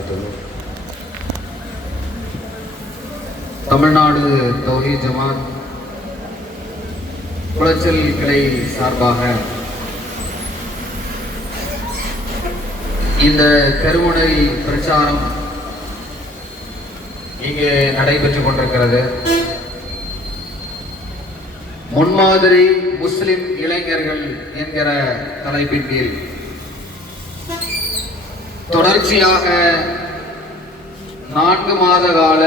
वबरकातुहू। தமிழ்நாடு தௌஹீத் ஜமாத் குளச்சல் கிளை சார்பாக இந்த கருமுனை பிரச்சாரம் இங்கே நடைபெற்றுக் கொண்டிருக்கிறது. முன்மாதிரி முஸ்லிம் இளைஞர்கள் என்கிற தலைப்பின் கீழ் தொடர்ச்சியாக 4 மாத கால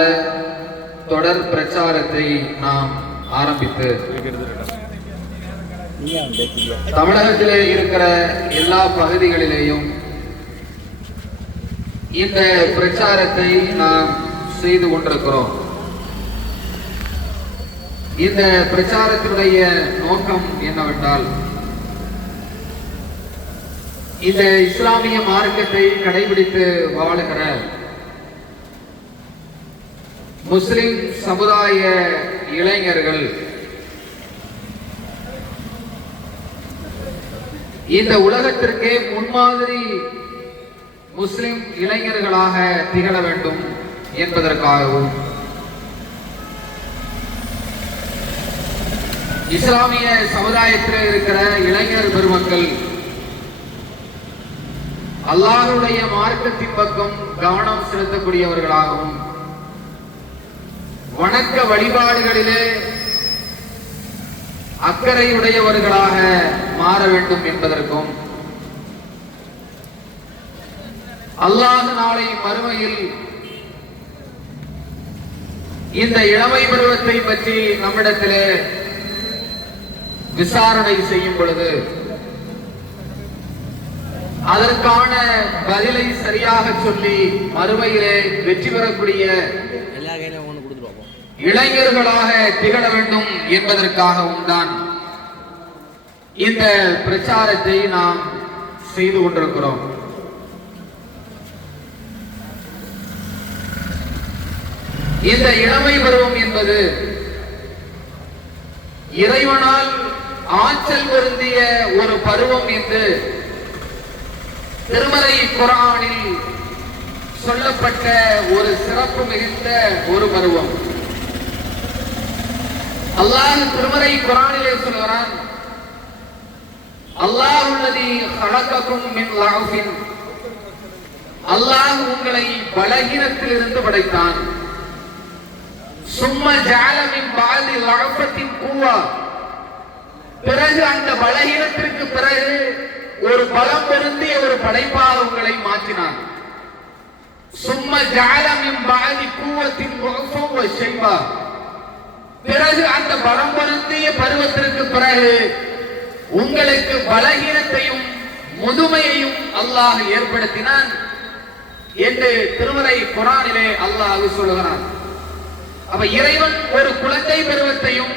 தொடர் பிரச்சாரத்தை நாம் ஆரம்பித்து தமிழகத்திலே இருக்கிற எல்லா பகுதிகளிலேயும் இந்த பிரச்சாரத்தை நாம் செய்து கொண்டிருக்கிறோம். இந்த பிரச்சாரத்தினுடைய நோக்கம் என்னவென்றால், இந்த இஸ்லாமிய மார்க்கத்தை கடைபிடித்து வாழுகிற முஸ்லிம் சமுதாய இளைஞர்கள் இந்த உலகத்திற்கே முன்மாதிரி முஸ்லிம் இளைஞர்களாக திகழ வேண்டும் என்பதற்காகவும், இஸ்லாமிய சமுதாயத்தில் இருக்கிற இளைஞர் பெருமக்கள் அல்லாஹ்வுடைய மார்க்கத்தின் பக்கம் கவனம் செலுத்தக்கூடியவர்களாகவும், வணக்க வழிபாடுகளிலே அக்கறையுடையவர்களாக மாற வேண்டும் என்பதற்கும், அல்லாஹ் நாளை மறுமையில் இந்த இளமை பருவத்தை பற்றி நம்மிடத்திலே விசாரணை செய்யும் பொழுது அதற்கான பதிலை சரியாக சொல்லி மறுமையிலே வெற்றி பெறக்கூடிய இளைஞர்களாக திகழ வேண்டும் என்பதற்காகவும் தான் இந்த பிரச்சாரத்தை நாம் செய்து கொண்டிருக்கிறோம். இந்த இளமை பருவம் என்பது இறைவனால் ஆற்றல் பொருந்திய ஒரு பருவம் என்று திருமறை குர்ஆனில் சொல்லப்பட்ட ஒரு சிறப்பு மிகுந்த ஒரு பருவம். அல்லாஹ் திருமறை குர்ஆனிலே சொல்கிறான், அல்லாஹுல்லதீ ஹலககும் மின் லஅஃபின், அல்லாஹ் உங்களை பலகீனத்திலிருந்து படைத்தான். சும்ம ஜஅல மின் பஅதி லஅஃபத்தின் குவா, பிறகு அந்த பலகீனத்திற்கு பிறகு ஒரு பலம் பொருந்திய ஒரு படைப்பாக உங்களை மாற்றினான். சும்ம ஜஅல மின் பஅதி குவத்தின் ضعفا وشيبا, பிறகு அந்த பலம் பொருந்திய பருவத்திற்கு பிறகு உங்களுக்கு பலகீனத்தையும் முதுமையையும் அல்லாஹ் ஏற்படுத்தினான் என்று திருமறை குர்ஆனிலே அல்லாஹ் சொல்லுகிறான். அப்ப இறைவன் ஒரு குழந்தை பருவத்தையும்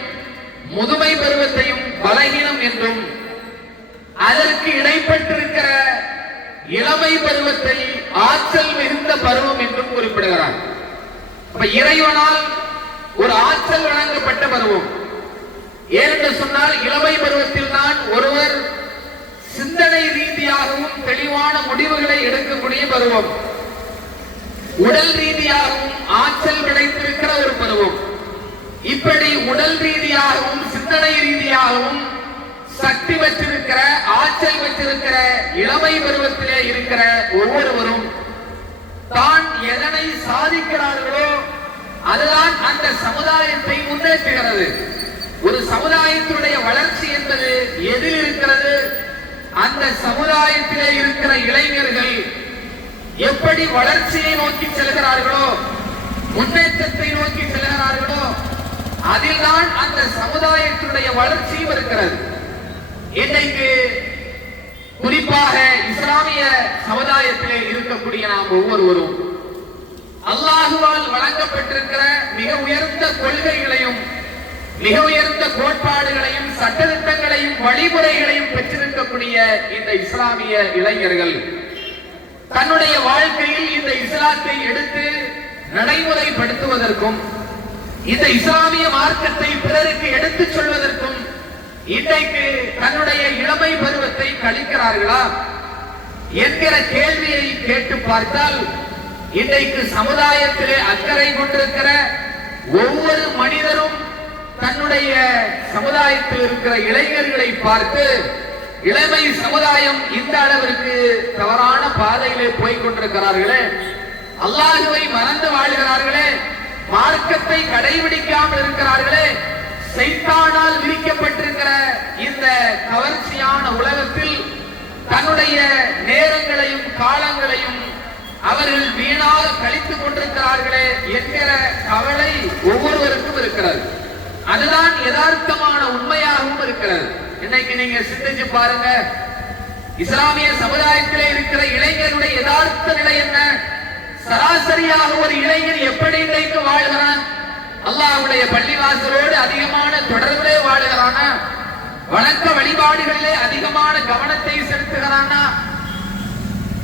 முதுமை பருவத்தையும் பலகீனம் என்றும், அதற்கு இடைப்பட்டிருக்கிற இளமை பருவத்தை ஆற்றல் மிகுந்த பருவம் என்றும் குறிப்பிடுகிறார். அப்ப இறைவனால் ஒரு ஆற்றல் வழங்கப்பட்ட பருவம். ஏனென்று சொன்னால், இளமை பருவத்தில் தான் ஒருவர் சிந்தனை ரீதியாகவும் தெளிவான முடிவுகளை எடுக்கக்கூடிய பருவம், உடல் ரீதியாகவும் ஆற்றல் கிடைத்திருக்கிற ஒரு பருவம். இப்படி உடல் ரீதியாகவும் சிந்தனை ரீதியாகவும் சக்தி பெற்றிருக்கிற, ஆற்றல் பெற்றிருக்கிற இளமை பருவத்திலே இருக்கிற ஒவ்வொருவரும் தான் எதனை சாதிக்கிறார்களோ அதுதான் அந்த சமுதாயத்தை முன்னேற்றுகிறது. ஒரு சமுதாயத்தினுடைய வளர்ச்சி என்பது எதில் இருக்கிறது? அந்த சமுதாயத்திலே இருக்கிற இளைஞர்கள் எப்படி வளர்ச்சியை நோக்கி செல்கிறார்களோ, முன்னேற்றத்தை நோக்கி செல்கிறார்களோ, அதில்தான் அந்த சமுதாயத்தினுடைய வளர்ச்சியும் இருக்கிறது. இன்றைக்கு குறிப்பாக இஸ்லாமிய சமுதாயத்திலே இருக்கக்கூடிய நாம் ஒவ்வொருவரும் அல்லாஹுவால் வழங்கப்பட்டிருக்கிற மிக உயர்ந்த கொள்கைகளையும் மிக உயர்ந்த கோட்பாடுகளையும் சட்டதிட்டங்களையும் வழிமுறைகளையும் பெற்றிருக்கக்கூடிய இந்த இஸ்லாமிய இளைஞர்கள் தன்னுடைய வாழ்க்கையில் இந்த இஸ்லாத்தை எடுத்து நடைமுறைப்படுத்துவதற்கும், இந்த இஸ்லாமிய மார்க்கத்தை பிறருக்கு எடுத்துச் சொல்வதற்கும் இன்றைக்கு தன்னுடைய இளமை பருவத்தை கழிக்கிறார்களா என்கிற கேள்வியை கேட்டு பார்த்தால் இன்றைக்கு சமுதாயத்திலே அக்கறை கொண்டிருக்கிற ஒவ்வொரு மனிதரும் தன்னுடைய சமுதாயத்தில் இருக்கிற இளைஞர்களை பார்த்து, இளமை சமுதாயம் இந்த அளவிற்கு தவறான பாதையிலே போய் கொண்டிருக்கிறார்களே, அல்லாஹுவை மறந்து வாழ்கிறார்களே, மார்க்கத்தை கடைபிடிக்காமல் இருக்கிறார்களே, சைத்தானால் விரிக்கப்பட்டிருக்கிற இந்த கவர்ச்சியான உலகத்தில் தன்னுடைய நேரங்களையும் காலங்களையும் அவர்கள் வீணாக கழித்துக் கொண்டிருக்கிறார்களே என்கிற கவலை ஒவ்வொருவருக்கும் இருக்கிறது. அதுதான் யதார்த்தமான உண்மையாகவும் இருக்கிறது. இன்னைக்கு நீங்க சிந்திச்சு பாருங்க, இஸ்லாமிய சமுதாயத்திலே இருக்கிற இளைஞருடைய யதார்த்த நிலை என்ன? சராசரியாக ஒரு இளைஞன் எப்படி இன்றைக்கு வாழ்கிறான்? அல்லாஹ்வுடைய பள்ளிவாசலோடு அதிகமான தொடர்பிலே வாழுகிறானா? வணக்க வழிபாடுகளிலே அதிகமான கவனத்தை செலுத்துகிறானா?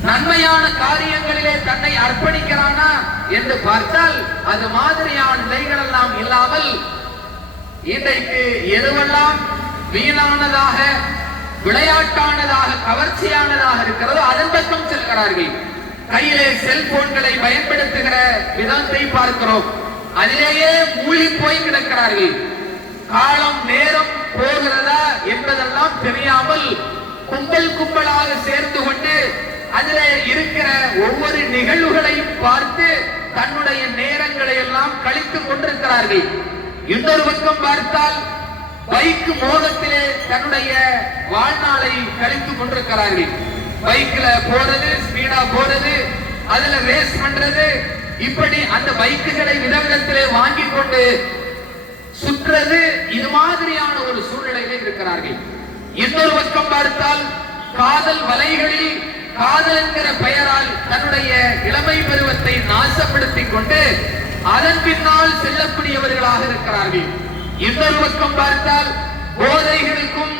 நன்மையான காரியங்களிலே தன்னை அர்ப்பணிக்கிறானா என்று பார்த்தால் அது மாதிரியான நிலைகள் எல்லாம் இல்லாமல் இன்றைக்கு எதுவெல்லாம் வீணானதாக, விளையாட்டானதாக, கவர்ச்சியானதாக இருக்கிறதோ அதன் பக்கம் செல்கிறார்கள். கையிலே செல்போன்களை பயன்படுத்துகிற விதத்தை பார்க்கிறோம். அதிலேயே மூழ்கி போய் கிடக்கிறார்கள். காலம் நேரம் போகிறதா என்பதெல்லாம் தெரியாமல் கும்பல் கும்பலாக சேர்ந்து கொண்டு அதிலே இருக்கிற ஒவ்வொரு நிகழ்வுகளையும் பார்த்து தன்னுடைய நேரங்களை எல்லாம் கழித்துக் கொண்டிருக்கிறார்கள். இன்னொரு பக்கம் பார்த்தால் பைக் மோகத்திலே தன்னுடைய வாழ்நாளை கழித்துக் கொண்டிருக்கிறார்கள். பைக்ல போறது, ஸ்பீடா போறது, அதுல ரேஸ் பண்றது, இப்படி அந்த பைக்குகளை விதவிதத்திலே வாங்கி கொண்டு சுற்றுறது, இது மாதிரியான ஒரு சூழ்நிலையிலே இருக்கிறார்கள். இன்னொரு பக்கம் பார்த்தால் காதல் வலைகளில் காதல் என்கிற பெயரால் தன்னுடைய இளமை பருவத்தை நாசப்படுத்திக் கொண்டு அதன் பின்னால் செல்லக்கூடியவர்களாக இருக்கிறார்கள். இன்னொரு பக்கம் பார்த்தால் போதைகளுக்கும்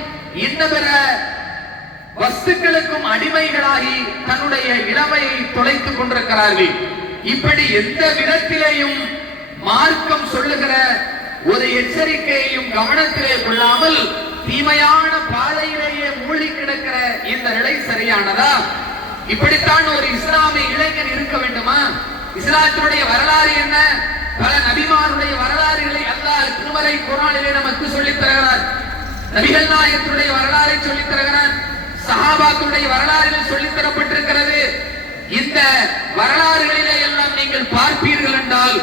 இன்னபிற வஸ்துக்களுக்கும் அடிமைகளாகி தன்னுடைய இளமையை தொலைத்துக் கொண்டிருக்கிறார்கள். இப்படி எந்த விதத்திலேயும் மார்க்கம் சொல்லுகிற ஒரு எச்சரிக்கையையும் கவனத்திலே கொள்ளாமல் தீமையான பாதையிலேயே மூழ்கி கிடக்கிற இந்த நிலை சரியானதா? இப்படித்தான் ஒரு இஸ்லாமிய இளைஞன் இருக்க வேண்டுமா? இஸ்லாத்தினுடைய வரலாறு என்ன? பல நபிமாருடைய வரலாறுகளை அல்லாஹ் திருமறை குர்ஆனிலே நமக்கு சொல்லித் தருகிறார். நபிகள் நாயகத்துடைய வரலாறை சொல்லித் தருகிறார். சஹாபாக்களுடைய வரலாறுகள் சொல்லித் தரப்பட்டிருக்கிறது. இந்த வரலாறுகளிலே எல்லாம் நீங்கள் பார்ப்பீர்கள் என்றால்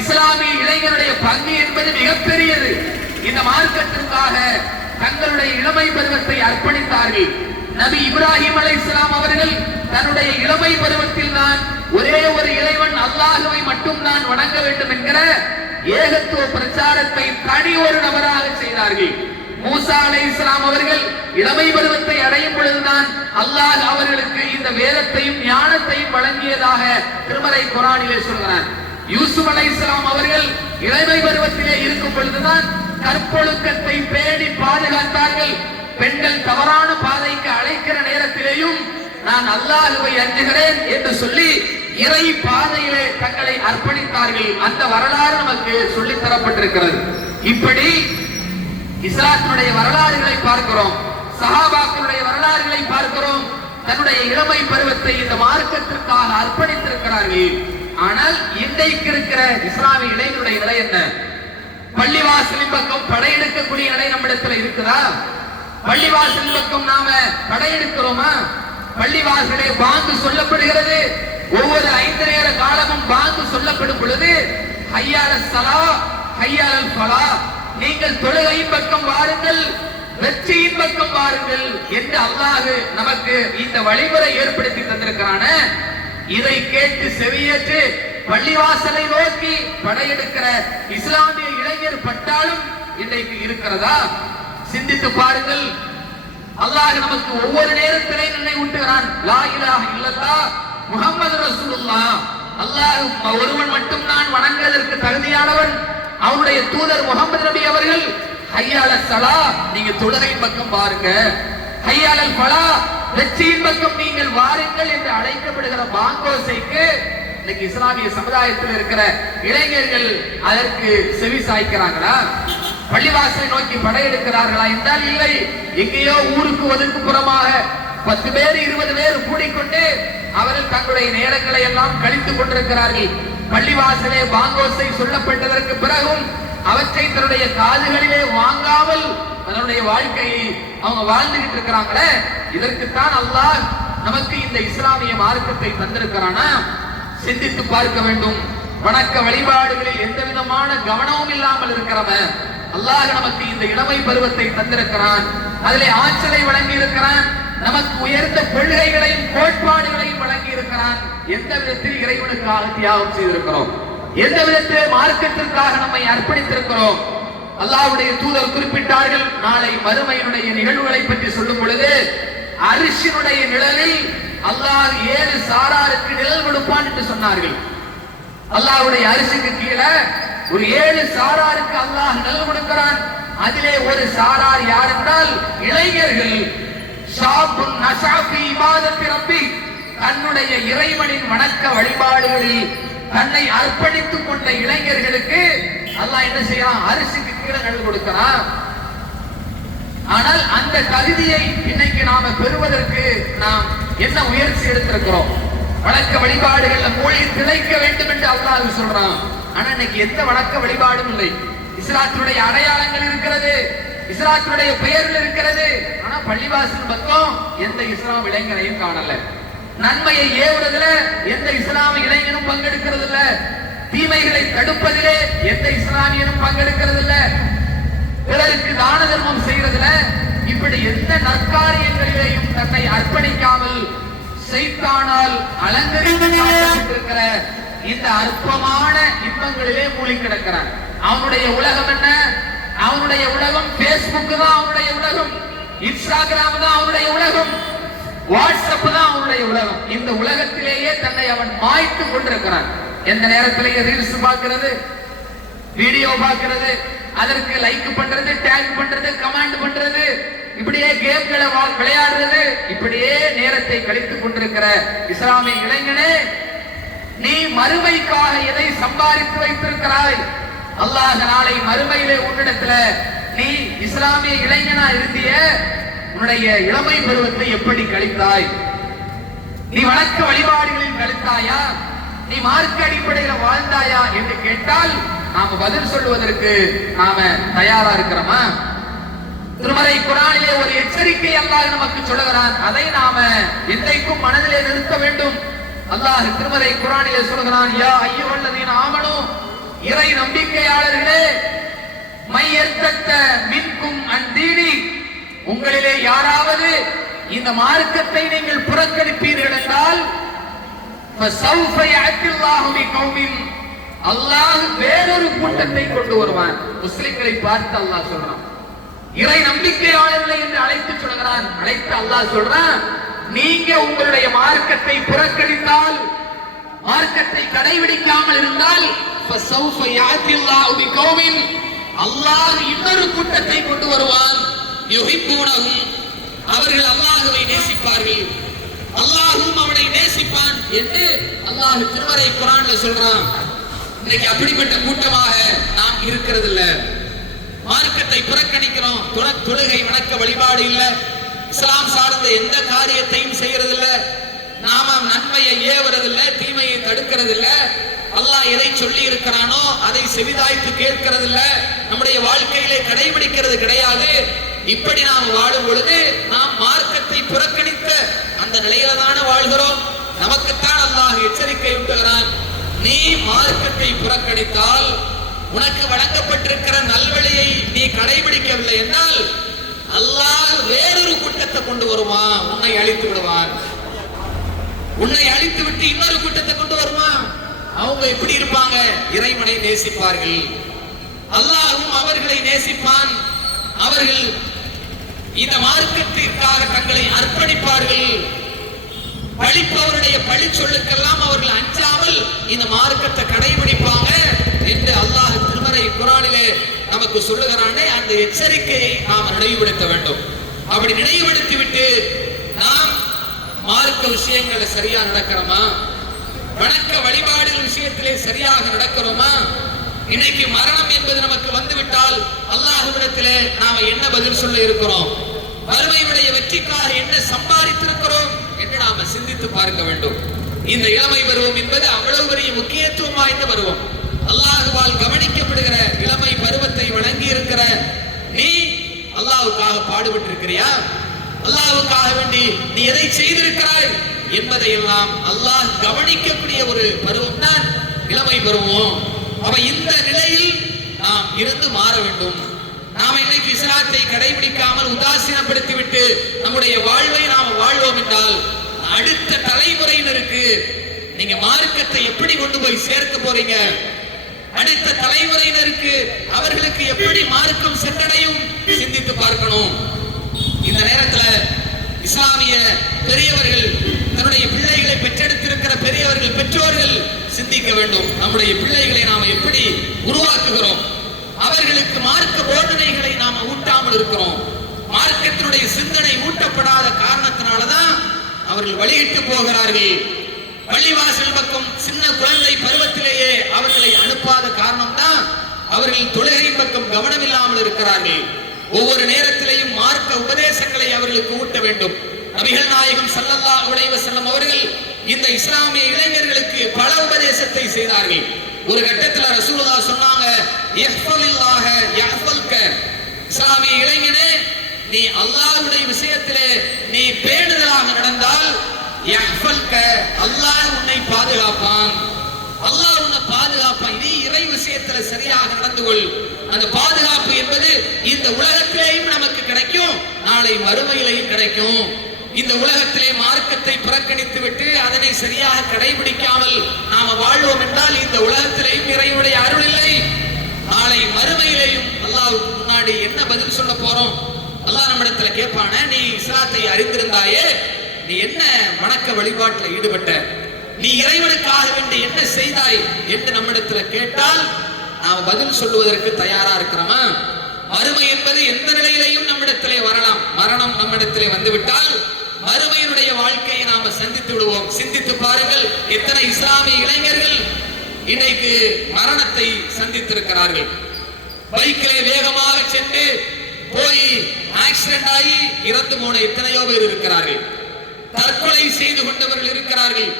இஸ்லாமிய இளைஞருடைய பங்கு என்பது மிகப்பெரியது. இந்த மார்க்கத்திற்காக தங்களுடைய இளமை பருவத்தை அர்ப்பணித்தார்கள். நபி இப்ராஹிம் அலைஹிஸ்ஸலாம் அவர்கள் தன்னுடைய இளமை பருவத்தில் தான் ஒரே ஒரு இறைவன் அல்லாஹுவை மட்டும் தான் வணங்க வேண்டும் என்கிற ஏகத்துவ பிரச்சாரத்தை தனி ஒரு நபராக செய்தார்கள். மூசா அலைஹிஸ்ஸலாம் அவர்கள் இளமை பருவத்தை அடையும் பொழுதுதான் அல்லாஹ் அவர்களுக்கு இந்த வேதத்தையும் ஞானத்தையும் வழங்கியதாக திருமறை குர்ஆனிலே சொல்கிறார். யூசுப் அலைஹிஸ்ஸலாம் அவர்கள் இளமை பருவத்திலே இருக்கும் பொழுதுதான் கற்பொழுக்கத்தை பேணி பாதுகாத்தார்கள். பெண்கள் தவறான பாதைக்கு அழைக்கிற நேரத்திலேயும் நான் அல்லாஹ்வை அஞ்சுகிறேன் என்று சொல்லி இறை பாதையிலே தங்களை அர்ப்பணித்தார்கள். அந்த வரலாறு நமக்கு சொல்லித் தரப்பட்டிருக்கிறது. இப்படி இஸ்லாத்தினுடைய வரலாறுகளை பார்க்கிறோம், சஹாபாக்களுடைய வரலாறுகளை பார்க்கிறோம். தன்னுடைய இளமை பருவத்தை இந்த மார்க்கத்திற்காக அர்ப்பணித்திருக்கிறார்கள். ஆனால் இன்றைக்கு இருக்கிற இஸ்லாமிய இளைஞருடைய நிலை என்ன? பள்ளிவாசலின் பக்கம் படையெடுக்கக்கூடிய நிலை நம்மிடத்தில் இருக்குதா? பள்ளிவாசலின் பக்கம் நாம படையெடுக்கிறோமா? பள்ளிவாசலே பாங்கு சொல்லப்படுகிறது. ஒவ்வொரு 5 நேர காலமும் பாங்கு சொல்லப்படும் பொழுது ஹய்யால ஸலா ஹய்யால் ஃபலா, நீங்கள் தொழுகையின் பக்கம் வாருங்கள், வெற்றியின் பக்கம் வாருங்கள் என்று அல்லாஹ் நமக்கு இந்த வழிமுறை ஏற்படுத்தி தந்திருக்கிறான. இதை கேட்டு செவியேற்று பள்ளிவாசலை நோக்கி படையெடுக்கிற இஸ்லாமிய இளைஞர் பட்டாலும் இன்றைக்கு இருக்கிறதா? சிந்தித்து பாருங்கள். அல்லாஹ் நமக்கு ஒவ்வொரு நேரத்திலே நினைவூட்டுகிறான், லா இலாஹ இல்லல்லாஹ் முஹம்மது ரசூலுல்லாஹ், அல்லாஹ் ஒருவன் மட்டும் நான் வணங்குவதற்கு தகுதியானவன், அவருடைய தூதர் முகமது நபி அவர்கள். ஹய்யால ஸலா, நீங்க தொழுகையின் பக்கம் பாருங்க, ஹய்யால் ஃபலா, வெற்றியின் பக்கம் நீங்கள் வாருங்கள் என்று அழைக்கப்படுகிற பாங்கோசைக்கு இன்னைக்கு இஸ்லாமிய சமுதாயத்தில் இருக்கிற இளைஞர்கள் அதற்கு செவி சாய்க்கிறாங்களா? பள்ளிவாசலை நோக்கி படையெடுக்கிறார்களா என்றால் இல்லை. எங்கேயோ ஊருக்கு ஒதுக்குப்புறமாக 10 பேர் 20 பேர் கூடிக்கொண்டு அவர்கள் தங்களுடைய நேரங்களை எல்லாம் கழித்துக் கொண்டிருக்கிறார்கள். பள்ளிவாசலே பாங்கோசை சொல்லப்பட்டதற்கு பிறகும் அவற்றை தன்னுடைய காதுகளிலே வாங்காமல் தன்னுடைய வாழ்க்கையை அவங்க வாழ்ந்துகிட்டு இருக்கிறாங்களே. இதற்குத்தான் அல்லாஹ் நமக்கு இந்த இஸ்லாமிய மார்க்கத்தை தந்திருக்கிறானா? சிந்தித்து பார்க்க வேண்டும். வணக்க வழிபாடுகளில் எந்த விதமான கவனமும் இல்லாமல் இருக்கிறவன் அல்லாஹ் நமக்கு இந்த இளமை பருவத்தை தந்திருக்கிறான். அதிலே ஆற்றலை வழங்கி இருக்கிறான். நமக்கு உயர்ந்த கொள்கைகளையும் கோட்பாடுகளையும் வழங்கி இருக்கிறான். எந்த விதத்தில் இறைவனுக்காக தியாகம் செய்திருக்கிறோம், எந்த விதத்தில் மார்க்கத்திற்காக நம்மை அர்ப்பணித்திருக்கிறோம். அல்லாஹ்வுடைய தூதர் குறிப்பிட்டார்கள், நாளை மறுமையினுடைய நிகழ்வுகளை பற்றி சொல்லும் பொழுது அரிசினுடைய நிழலில் அல்லாஹ் 7 சாராருக்கு நிழல் கொடுப்பான் என்று சொன்னார்கள். அல்லாஹ்வுடைய அரிசிக்கு கீழே ஒரு 7 சாராருக்கு அல்லாஹ் நிழல் கொடுக்கிறான். அதிலே ஒரு சாரார் யார் என்றால் இளைஞர்கள். ஷாபுன் நஷாஃபி இபாதத்தி ரப்பி, தன்னுடைய இறைவனின் வணக்க வழிபாடுகளில் தன்னை அர்ப்பணித்துக் கொண்ட இளைஞர்களுக்கு அல்லாஹ் என்ன செய்யறான்? அரிசிக்கு கீழே நிழல் கொடுக்கிறான். ஆனால் அந்த தகுதியை இன்னைக்கு நாம பெறுவதற்கு நாம் என்ன முயற்சி எடுத்திருக்கிறோம்? வணக்க வழிபாடுகள்ல மூழ்கி திளைக்க வேண்டும் என்று அல்லாஹ் சொல்றான். ஆனா இன்னைக்கு எந்த வணக்க வழிபாடும் இல்லை. இஸ்லாத்தினுடைய அடையாளங்கள் இருக்கிறது, இஸ்லாத்தினுடைய பெயர்கள் இருக்கிறது. ஆனா பள்ளிவாசல் பக்கம் எந்த இஸ்லாம் இளைஞரையும் காணல. நன்மையை ஏவுறதுல எந்த இஸ்லாமிய இளைஞனும் பங்கெடுக்கிறது இல்ல. தீமைகளை தடுப்பதிலே எந்த இஸ்லாமியனும் பங்கெடுக்கிறது இல்ல. பிறருக்கு தான தர்மம் செய்யறதுல, இப்படி எந்த நற்காரியங்களிலேயும் தன்னை அர்ப்பணிக்காமல் சைத்தானால் அலங்கரிக்கப்பட்டிருக்கிற இந்த அற்பமான இன்பங்களிலே மூழ்கி கிடக்கிறான். அவனுடைய உலகம் என்ன? அவனுடைய உலகம் பேஸ்புக் தான் அவனுடைய உலகம், இன்ஸ்டாகிராம் தான் அவனுடைய உலகம், வாட்ஸ்அப் தான் அவனுடைய உலகம். இந்த உலகத்திலேயே தன்னை அவன் மாய்த்து கொண்டிருக்கிறான். எந்த நேரத்திலேயே ரீல்ஸ் பார்க்கிறது, வீடியோ பார்க்கிறது, அதற்கு லைக் பண்றது, டேக் பண்றது, கமெண்ட் பண்றது, இப்படியே கேம்களை விளையாடுறது, இப்படியே நேரத்தை கழித்துக் கொண்டிருக்கிற இஸ்லாமிய இளைஞனே, நீ மறுமைக்காக எதை சம்பாதித்து வைத்திருக்கிறாய்? அல்லாஹ் நாளை மறுமையிலே உன்னிடத்துல நீ இஸ்லாமிய இளைஞனா இருந்திய உன்னுடைய இளமை பருவத்தை எப்படி கழித்தாய்? நீ வணக்க வழிபாடுகளில் கழித்தாயா? நீ மார்க்க அடிப்படையில் வாழ்ந்தாயா என்று கேட்டால் நாம பதில் சொல்வதற்கு நாம தயாரா இருக்கிறோமா? திருமறை குர்ஆனிலே ஒரு எச்சரிக்கை அல்லாஹ் நமக்கு சொல்லுகிறான். அதை நாம இன்றைக்கும் மனதிலே நிறுத்த வேண்டும். அல்லாஹ் திருமறை குர்ஆனிலே சொல்கிறான், யா அய்யுஹல்லதீன ஆமனூ, இறை நம்பிக்கையாளர்களே, மையர்தத்த மின்கும் அன் தீனி, உங்களிலே யாராவது இந்த மார்க்கத்தை நீங்கள் புறக்கணிப்பீர்கள் என்றால் ஃபஸௌஃப யஅத்தில்லாஹு பிகௌமின், அல்லாஹ் வேறொரு கூட்டத்தை கொண்டு வருவான். முஸ்லிம்களை பார்த்து அல்லாஹ் சொல்றான், இறை நம்பிக்கையாளர்களை என்று அழைத்து சொல்கிறான். அழைத்து அல்லாஹ் சொல்றான், நீங்க உங்களுடைய மார்க்கத்தை புறக்கணித்தால், மார்க்கத்தை கடைபிடிக்காமல் இருந்தால் ஃபஸௌஃப யஅத்தில்லாஹு பிகௌமின், அல்லாஹ் இன்னொரு கூட்டத்தை கொண்டு வருவான். யுஹிப்பூனஹும், அவர்கள் அல்லாஹ்வை நேசிப்பார்கள், அல்லாஹ்வும் அவனை நேசிப்பான் என்று அல்லாஹ் திருமறை குர்ஆன்ல சொல்றான். இன்னைக்கு அப்படிப்பட்ட கூட்டமாக நாம் இருக்கிறது இல்ல. மார்க்கத்தை புறக்கணிக்கிறோம். தொழுகை வணக்க வழிபாடு இல்ல, இஸ்லாம் சார்ந்த எந்த காரியத்தையும் செய்யறது இல்ல, நாம நன்மையை ஏவுறது இல்ல, தீமையை தடுக்கிறது இல்ல, அல்லாஹ் எதை சொல்லி இருக்கிறானோ அதை செவிதாய்த்து கேட்கிறது இல்ல, நம்முடைய வாழ்க்கையிலே கடைபிடிக்கிறது கிடையாது. இப்படி நாம் வாழும் பொழுது நாம் மார்க்கத்தை புறக்கணித்த அந்த நிலையில தானே வாழ்கிறோம். நமக்குத்தான் அல்லாஹ் எச்சரிக்கை விட்டுகிறான், நீ மார்க்கத்தை புறக்கணித்தால், உனக்கு வழங்கப்பட்டிருக்கிற நல்வழியை நீ கடைபிடிக்கவில்லை என்றால் அல்லாஹ் வேறொரு கூட்டத்தை கொண்டு வருவான், உன்னை அழித்து விடுவான். உன்னை அழித்து விட்டு இன்னொரு கூட்டத்தை கொண்டு வருவான். அவங்க எப்படி இருப்பாங்க? இறைவனை நேசிப்பார்கள், அல்லாஹ்வும் அவர்களை நேசிப்பான். அவர்கள் இந்த மார்க்கத்திற்காக தங்களை அர்ப்பணிப்பார்கள். பழிப்பவருடைய பழி சொல்லுக்கெல்லாம் அவர்கள் அஞ்சாமல் இந்த மார்க்கத்தை கடைபிடிப்பாங்க என்று அல்லாஹ் திருமறை குர்ஆனிலே நமக்கு சொல்லுகிறானே, அந்த எச்சரிக்கையை நாம் நினைவுபடுத்த வேண்டும். அப்படி நினைவுபடுத்தி விட்டு நாம் மார்க்க விஷயங்களை சரியா நடக்கிறோமா? வணக்க வழிபாடுகள் விஷயத்திலே சரியாக நடக்கிறோமா? இன்னைக்கு மரணம் என்பது நமக்கு வந்துவிட்டால் அல்லாஹ்விடத்திலே நாம் என்ன பதில் சொல்ல இருக்கிறோம்? மறுமையுடைய வெற்றிக்காக என்ன சம்பாதித்திருக்கிறோம் என்று நாம் நாம சிந்தித்து பார்க்க வேண்டும். இந்த இளமை பருவம் என்பது அவ்வளவு பெரிய முக்கியத்துவம் வாய்ந்த பருவம். அல்லாஹ்வால் கவனிக்கப்படுகிற இளமை பருவத்தை வழங்கி இருக்கிற நீ அல்லாஹ்வுக்காக பாடுபட்டு இருக்கிறியா? அல்லாஹ்வுக்காக வேண்டி நீ எதை செய்திருக்கிறாய் என்பதை எல்லாம் அல்லாஹ் கவனிக்கக்கூடிய ஒரு பருவம் தான் இளமை பருவம். அவ இந்த நிலையில் நாம் இருந்து மாற வேண்டும். நாம் இன்னைக்கு இஸ்லாத்தை கடைபிடிக்காமல் உதாசீனப்படுத்திவிட்டு நம்முடைய வாழ்வை நாம் வாழ்வோம் என்றால் அடுத்த தலைமுறையினருக்கு நீங்க மார்க்கத்தை எப்படி கொண்டு போய் சேர்க்க போறீங்க? அடுத்த தலைமுறையினருக்கு அவர்களுக்கு எப்படி மார்க்கம் சென்றடையும்? சிந்தித்து பார்க்கணும். இந்த நேரத்தில் இஸ்லாமிய பெரியவர்கள், தன்னுடைய பிள்ளைகளை பெற்றெடுத்திருக்கிற பெரியவர்கள், பெற்றோர்கள் சிந்திக்க வேண்டும். நம்முடைய பிள்ளைகளை நாம எப்படி உருவாக்குகிறோம்? அவர்களுக்கு மார்க்க போதனைகளை நாம ஊட்டாமல் இருக்கிறோம். மார்க்கத்தினுடைய சிந்தனை ஊட்டப்படாத காரணத்தினாலதான் அவர்கள் வழிகிட்டு போகிறார்கள். பள்ளிவாசல் பக்கம் சின்ன குழந்தை பருவத்திலேயே அவர்களை அனுப்பாத காரணம் தான் அவர்கள் தொழுகை பக்கம் கவனம் இல்லாமல் இருக்கிறார்கள். ஒவ்வொரு நேரத்திலேயும் மார்க்க உபதேசங்களை அவர்களுக்கு ஊட்ட வேண்டும். நபிகள் நாயகம் ஸல்லல்லாஹு அலைஹி வஸல்லம் அவர்கள் இந்த இஸ்லாமிய இளைஞர்களுக்கு பல உபதேசத்தை செய்தார்கள். ஒரு கட்டத்தில் ரசூலுல்லாஹ் சொன்னாங்க, இஹ்ஃபலில்லாஹ யஹ்ஃபல்க. இஸ்லாமிய இளைஞனே, நீ அல்லாஹ்வுடைய விஷயத்திலே நீ பேணுதலாக நடந்தால் யஹ்ஃபல்க, அல்லாஹ் உன்னை பாதுகாப்பான். அல்லாஹ் உன்னை பாதுகாப்பான். நீ இறை விஷயத்துல சரியாக நடந்து கொள். அந்த பாதுகாப்பு என்பது இந்த உலகத்திலேயும் நமக்கு கிடைக்கும், நாளை மறுமையிலேயும் கிடைக்கும். இந்த உலகத்திலே மார்க்கத்தை புறக்கணித்து விட்டு அதனை சரியாக கடைபிடிக்காமல் நாம வாழ்வோம் என்றால் இந்த உலகத்திலேயும் இறைவனுடைய அருள் இல்லை. நாளை மறுமையிலேயும் அல்லாஹ்வுக்கு முன்னாடி என்ன பதில் சொல்ல போறோம்? அல்லாஹ் நம்மிடத்துல கேட்பான, நீ இஸ்லாத்தை அறிந்திருந்தாயே, நீ என்ன வணக்க வழிபாட்டில் ஈடுபட்ட, நீ இறைவனுக்காக வேண்டி என்ன செய்தாய் என்று நம்மிடத்துல கேட்டால் நாம் பதில் சொல்லுவதற்கு தயாரா இருக்கிறோமா? மறுமை என்பது எந்த நிலையிலையும் நம்மிடத்திலே வரலாம். மரணம் நம்மிடத்திலே வந்துவிட்டால் மறுமையினுடைய வாழ்க்கையை நாம சந்தித்து விடுவோம். சிந்தித்து பாருங்கள், எத்தனை இஸ்லாமிய இளைஞர்கள் இன்றைக்கு மரணத்தை சந்தித்திருக்கிறார்கள். பைக்கிலே வேகமாக சென்று போய் ஆக்சிடென்ட் ஆகி இறந்து போன எத்தனையோ பேர் இருக்கிறார்கள். தற்கொலை செய்து கொண்டவர்கள் இருக்கிறார்கள்.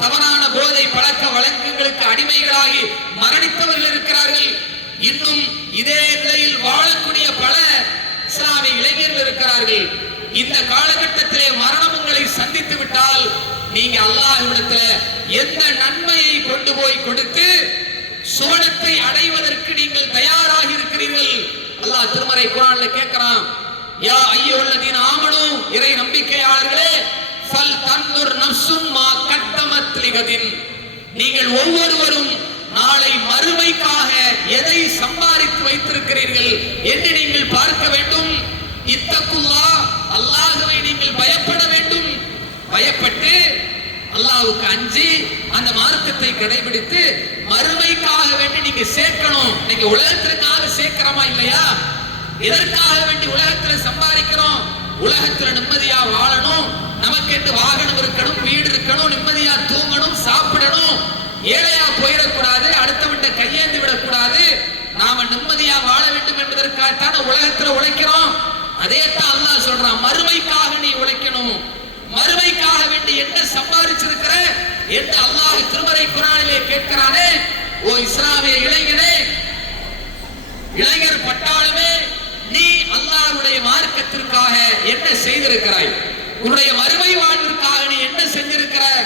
தவறான போதை பழக்க வழக்கங்களுக்கு அடிமைகளாகி மரணித்தவர்கள் இருக்கிறார்கள். இன்னும் இதே நிலையில் வாழக்கூடிய பல இஸ்லாமிய இளைஞர்கள் இருக்கிறார்கள். இந்த காலகட்டத்திலே மரணம் உங்களை சந்தித்து விட்டால் நீங்க அல்லாஹ்விடத்தில் எந்த நன்மையை கொண்டு போய் கொடுத்து சுவனத்தை அடைவதற்கு நீங்கள் தயாராகி இருக்கிறீர்கள்? அல்லாஹ் திருமறை குர்ஆன்ல கேட்கிறான், யா அய்யுஹல்லதீன ஆமனூ, இறை நம்பிக்கையாளர்களே, ஃபல் தன்துர் நஃப்சுன் மா கத்தமத் லிகதின், நீங்கள் ஒவ்வொருவரும் நாளை மறுமைக்காக எதை சம்பாதித்து வைத்திருக்கிறீர்கள் என்று நீங்கள் பார்க்க வேண்டும். இத்தகுல்லாஹ், அல்லாஹ்வை நீங்கள் பயப்பட வேண்டும். பயப்பட்டு அல்லாஹ்வுக்கு அஞ்சி அந்த மார்க்கத்தை கடைபிடித்து மறுமைக்காக வேண்டி நீங்க சேர்க்கணும். நீங்க உலகத்திற்காக சேர்க்கிறோமா இல்லையா? எதற்காக வேண்டி உலகத்துல சம்பாதிக்கிறோம்? உலகத்துல நிம்மதியா வாழணும், நமக்கு என்று வாகனம் இருக்கணும், வீடு இருக்கணும், நிம்மதியா தூங்கணும், சாப்பிடணும், ஏழையா போயிடக்கூடாது, அடுத்தவன்ட்ட கையேந்தி விடக்கூடாது, நாம நிம்மதியா வாழ வேண்டும் என்பதற்காகத்தான உலகத்துல உழைக்கிறோம். அதே தான் அல்லாஹ் சொல்றான், மறுமைக்காக நீ உழைக்கணும். மறுமைக்காக வேண்டி என்ன சம்பாதிச்சிருக்கிற என்று அல்லாஹ் திருமறை குர்ஆனிலே கேட்கிறானே. ஓ இஸ்லாமிய இளைஞனே, இளைஞர் பட்டாளமே, நீ அல்லாஹ்வுடைய மார்க்கத்திற்காக என்ன செய்திருக்கிறாய்? உன்னுடைய மறுமை வாழ்விற்காக நீ என்ன செஞ்சிருக்கிறாய்?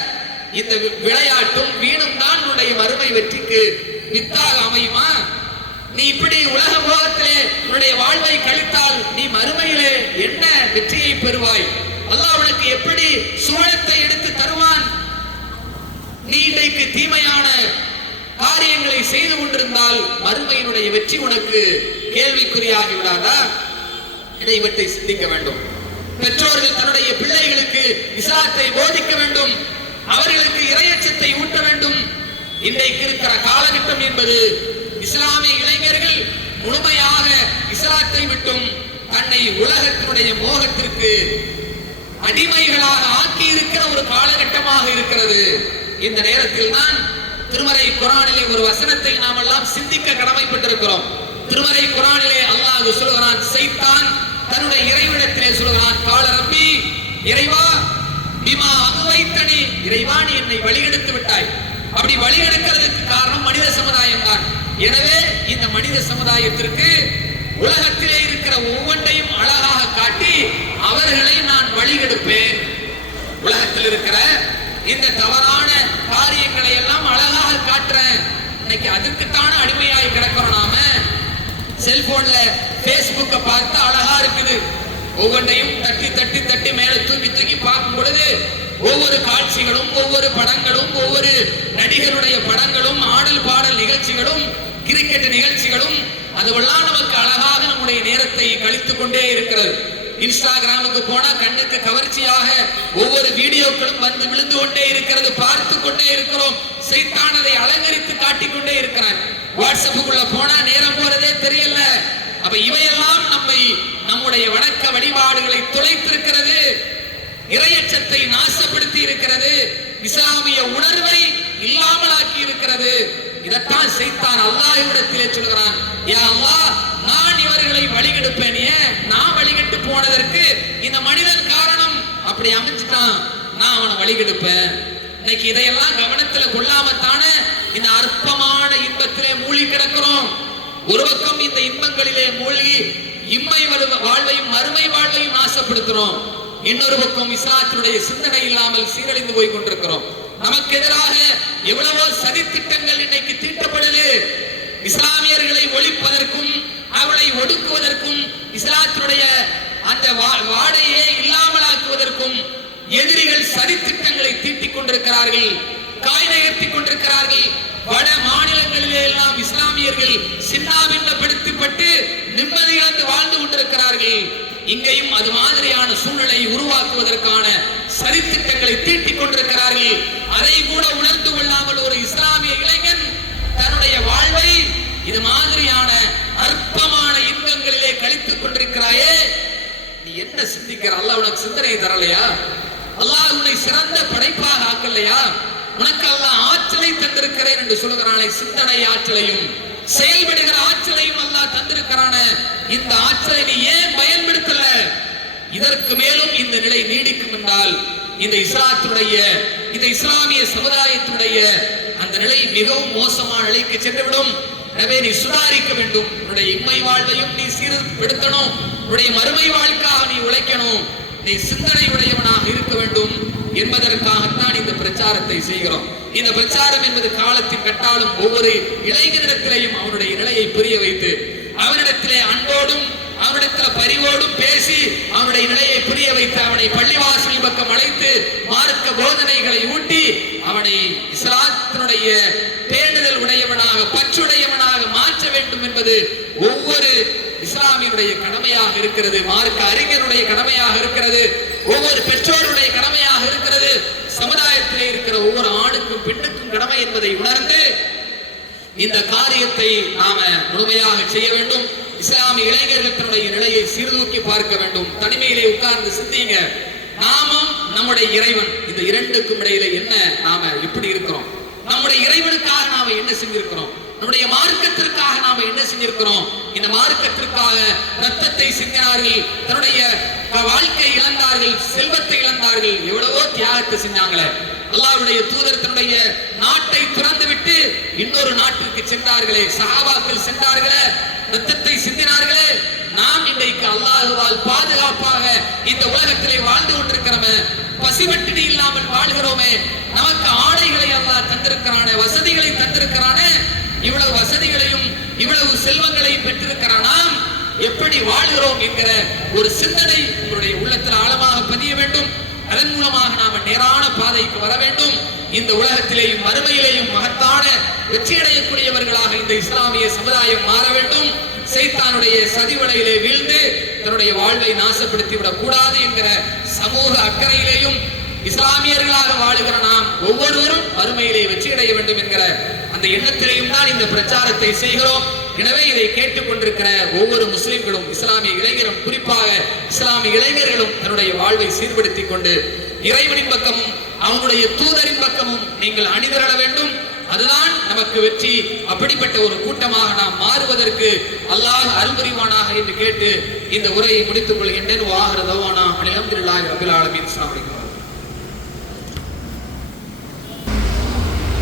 இந்த விளையாட்டும் வீணும் தான் உன்னுடைய மறுமை வெற்றிக்கு வித்தாக அமையுமா? நீ இப்படி உலக போகத்திலே உன்னுடைய வாழ்வை கழித்தால் நீ மறுமையிலே என்ன வெற்றியை பெறுவாய்? அல்லாஹ் உனக்கு எப்படி சுவனத்தை எடுத்து தருவான்? நீ இன்றைக்கு தீமையான காரியங்களை செய்து கொண்டிருந்தால் மறுமையினுடைய வெற்றி உனக்கு கேள்விக்குறியாகி விடாதா? இதைவற்றை சிந்திக்க வேண்டும். பெற்றோர்கள் தன்னுடைய பிள்ளைகளுக்கு இஸ்லாத்தை போதிக்க வேண்டும், அவர்களுக்கு இறையச்சத்தை ஊட்ட வேண்டும். இன்றைக்கு இருக்கிற காலகட்டம் என்பது இஸ்லாமிய இளைஞர்கள் முழுமையாக இஸ்லாத்தை விட்டும் தன்னை உலகத்தினுடைய மோகத்திற்கு அடிமைகளாக ஆக்கி இருக்கிற ஒரு காலகட்டமாக இருக்கிறது. இந்த நேரத்தில் தான் திருமறை குர்ஆனிலே ஒரு வசனத்தை நாம் எல்லாம் சிந்திக்க கடமைப்பட்டிருக்கிறோம். திருமறை குர்ஆனிலே அல்லாஹ் சொல்கிறான், சைத்தான் தன்னுடைய இறைவிடத்திலே சொல்கிறான், கால ரப்பி, இறைவா, பிமா அகுவைத்தனி, இறைவா நீ என்னை வழிகெடுத்து விட்டாய். அப்படி வழிகெடுக்கிறதுக்கு காரணம் மனித சமுதாயம் தான். எனவே இந்த மனித சமுதாயத்திற்கு உலகத்திலே இருக்கிற ஒவ்வொன்றையும் அழகாக காட்டி அவர்களை நான் வழிகெடுப்பேன். உலகத்தில் இருக்கிற இந்த தவறான காரியங்களை எல்லாம் அழகாக காட்டுறேன். இன்னைக்கு அதுக்குத்தான அடிமையாய் கிடக்கிறோம். நாம செல்போன்ல பேஸ்புக்க பார்த்து அழகா இருக்குது. ஒவ்வொன்றையும் தட்டி தட்டி தட்டி மேல தூக்கி தூக்கி பார்க்கும் பொழுது ஒவ்வொரு காட்சிகளும், ஒவ்வொரு படங்களும், ஒவ்வொரு நடிகருடைய படங்களும், ஆடல் பாடல் நிகழ்ச்சிகளும், கிரிக்கெட் நிகழ்ச்சிகளும், அதுவெல்லாம் நமக்கு அழகாக நம்முடைய நேரத்தை கழித்துக் கொண்டே இருக்கிறது. இன்ஸ்டாகிராமுக்கு போனா கண்ணுக்கு கவர்ச்சியாக ஒவ்வொரு வீடியோக்களும் வந்து விழுந்து கொண்டே இருக்கிறது, பார்த்து கொண்டே இருக்கிறோம். சைத்தான் அதை அலங்கரித்து காட்டிக்கொண்டே இருக்கிறான். வாட்ஸ்அப்புக்குள்ள போனா நேரம் போறதே தெரியல. அப்ப இவையெல்லாம் நம்முடைய வணக்க வழிபாடுகளை துளைத்திருக்கிறது, இறையச்சத்தை நாசப்படுத்தி இருக்கிறது, இஸ்லாமிய உணர்வை இல்லாமலாக்கி இருக்கிறது. இதைத்தான் சைத்தான் அல்லாஹ்விடத்திலே சொல்கிறான், யா அல்லாஹ் நான் இவர்களை வழிகெடுப்பேன். ஏன் நான் வழிகெட்டு போனதற்கு இந்த மனிதன் காரணம். அப்படி அமைஞ்சிட்டான், நான் அவனை வழிகெடுப்பேன். இன்னைக்கு இதையெல்லாம் கவனத்துல கொள்ளாமத்தானே இந்த அற்பமான இன்பத்திலே மூழ்கி கிடக்கிறோம். ஒரு பக்கம் இந்த இன்பங்களிலே மூழ்கி இம்மை வாழ்வையும் மறுமை வாழ்வையும் நாசப்படுத்துறோம். இன்னொரு பக்கம் இஸ்லாத்தினுடைய சிந்தனை இல்லாமல் சீரழிந்து போய் கொண்டிருக்கிறோம். நமக்கு எதிராக எவ்வளவோ சதித்திட்டங்கள் இன்னைக்கு தீட்டப்படுது. இஸ்லாமியர்களை ஒழிப்பதற்கும் அவளை ஒடுக்குவதற்கும் இஸ்லாத்தினுடைய அந்த வாடையே இல்லாமலாக்குவதற்கும் எதிரிகள் சதித்திட்டங்களை தீட்டிக் கொண்டிருக்கிறார்கள், காய் நகர்த்திக் கொண்டிருக்கிறார்கள். வட மாநிலங்களிலே எல்லாம் இஸ்லாமியர்கள் சின்னாபின்னப்படுத்தப்பட்டு நிம்மதி இழந்து வாழ்ந்து கொண்டிருக்கிறார்கள். இங்கேயும் அது மாதிரியான சூழ்நிலை உருவாக்குவதற்கான சதித்திட்டங்களை தீட்டிக் கொண்டிருக்கிறார்கள். அதை கூட உணர்ந்து கொள்ளாமல் ஒரு இஸ்லாமிய இளைஞன் தன்னுடைய வாழ்வை இது மாதிரியான அற்பமான இன்பங்களிலே கழித்துக் கொண்டிருக்கிறாயே, நீ என்ன சிந்திக்கிற? அல்லாஹ் உனக்கு சிந்தனை தரலையா? அல்லாஹ் உன்னை சிறந்த படைப்பாக ஆக்கலையா? உனக்கு அல்லாஹ் ஆற்றலை தந்திருக்கிறேன் என்று சொல்கிறானே, சிந்தனை ஆற்றலையும் செயல்படுகிற ஆற்றலையும் அல்லாஹ் தந்திருக்கிறான. இந்த ஆற்றலை நீ ஏன் பயன்படுத்தல? இதற்கு மேலும் இந்த நிலை நீடிக்கும் என்றால் இந்த இஸ்லாமிய சமுதாயத்தினுடைய அந்த நிலை மிகவும் மோசமான நிலைக்கு சென்றுவிடும். எனவே நீ சுதாரிக்க வேண்டும். உன்னுடைய இம்மை வாழ்வையும் நீ சீர்படுத்தணும். உன்னுடைய மறுமை வாழ்க்காக நீ உழைக்கணும். நீ சிந்தனை உடையவனாக இருக்க வேண்டும் என்பதற்காகத்தான் இந்த பிரச்சாரத்தை செய்கிறோம். இந்த பிரச்சாரம் என்பது காலத்தின் கட்டாலும் ஒவ்வொரு இளைஞரிடத்திலேயும் அவனுடைய நிலையை புரிய வைத்து அவனிடத்திலே அன்போடும் அவனிடத்தில் பரிவோடும் பேசி அவனுடைய நிலையை புரிய வைத்து அவனை பள்ளிவாசல் பக்கம் அழைத்து மார்க்க போதனைகளை ஊட்டி அவனை இஸ்லாத்தினுடைய பேணுதல் உடையவனாக பற்றுடையவனாக மாற்ற வேண்டும் என்பது ஒவ்வொரு இஸ்லாமியனுடைய கடமையாக இருக்கிறது. மார்க்க அறிஞருடைய கடமையாக இருக்கிறது. ஒவ்வொரு பெற்றோருடைய கடமையாக இருக்கிறது. சமுதாயத்திலே இருக்கிற ஒவ்வொரு ஆணுக்கும் பெண்ணுக்கும் கடமை என்பதை உணர்ந்து இந்த காரியத்தை நாம முழுமையாக செய்ய வேண்டும். இஸ்லாமிய இளைஞர்கள் தன்னுடைய நிலையை சீர்தூக்கி பார்க்க வேண்டும். தனிமையிலே உட்கார்ந்து சிந்திங்க. நாமும் நம்முடைய இறைவன், இந்த இரண்டுக்கும் இடையில என்ன நாம எப்படி இருக்கிறோம்? நம்முடைய இறைவனுக்காக நாம என்ன செஞ்சிருக்கிறோம்? நம்முடைய மார்க்கத்திற்காக நாம என்ன செஞ்சிருக்கிறோம்? இந்த மார்க்கத்திற்காக ரத்தத்தை சிந்தினார்கள், தன்னுடைய வாழ்க்கை இழந்தார்கள், செல்வத்தை இழந்தார்கள், எவ்வளவோ தியாகத்தை செஞ்சாங்களே. அல்லாஹ்வுடைய தூதர் தன்னுடைய நாட்டை துறந்து விட்டு இன்னொரு நாட்டிற்கு சென்றார்களே, சஹாபாக்கள் சென்றார்களே, ரத்தத்தை சிந்தினார்களே. நாம் இன்றைக்கு அல்லாஹ்வால் பாதுகாப்பாக இந்த உலகத்திலே வாழ்ந்து கொண்டிருக்கிறோமே, பசிவட்டினி இல்லாமல் வாழ்கிறோமே, நமக்கு ஆடைகளை அல்லாஹ் தந்திருக்கிறானே, வசதிகளை தந்திருக்கிறானே, இவ்வளவு வசதிகளையும் இவ்வளவு செல்வங்களையும் பெற்றிருக்கிறானா, எப்படி வாழ்கிறோம் என்கிற ஒரு சிந்தனை உங்களுடைய உள்ளத்தில் ஆழமாக பதிய வேண்டும். அதன் மூலமாக நாம நேரான பாதைக்கு வர வேண்டும். இந்த உலகத்திலேயும் மறுமையிலேயும் மகத்தான வெற்றியடையக்கூடியவர்களாக இந்த இஸ்லாமிய சமுதாயம் மாற வேண்டும். சைத்தானுடைய சதிவலையிலே வீழ்ந்து தன்னுடைய வாழ்வை நாசப்படுத்தி விடக் கூடாது என்கிற சமூக அக்கறையிலேயும் இஸ்லாமியர்களாக வாழுகிற நாம் ஒவ்வொருவரும் மறுமையிலே வெற்றியடைய வேண்டும் என்கிற அந்த எண்ணத்திலேயும் தான் இந்த பிரச்சாரத்தை செய்கிறோம். எனவே இதை கேட்டுக்கொண்டிருக்கிற ஒவ்வொரு முஸ்லிம்களும், இஸ்லாமிய இளைஞரும், குறிப்பாக இஸ்லாமிய இளைஞர்களும் தன்னுடைய வாழ்வை சீர்படுத்திக் கொண்டு இறைவனின் பக்கமும் அவனுடைய தூதரின் பக்கமும் நீங்கள் அணிதிரள வேண்டும். அதுதான் நமக்கு வெற்றி. அப்படிப்பட்ட ஒரு கூட்டமாக நாம் மாறுவதற்கு அல்லாஹ் அருள் புரிவானாக என்று கேட்டு இந்த உரையை முடித்துக் கொள்கின்றேன். வாஹிரு தஅவானா அல்ஹம்துலில்லாஹி ரப்பில் ஆலமீன். அஸ்ஸலாமு அலைக்கும்.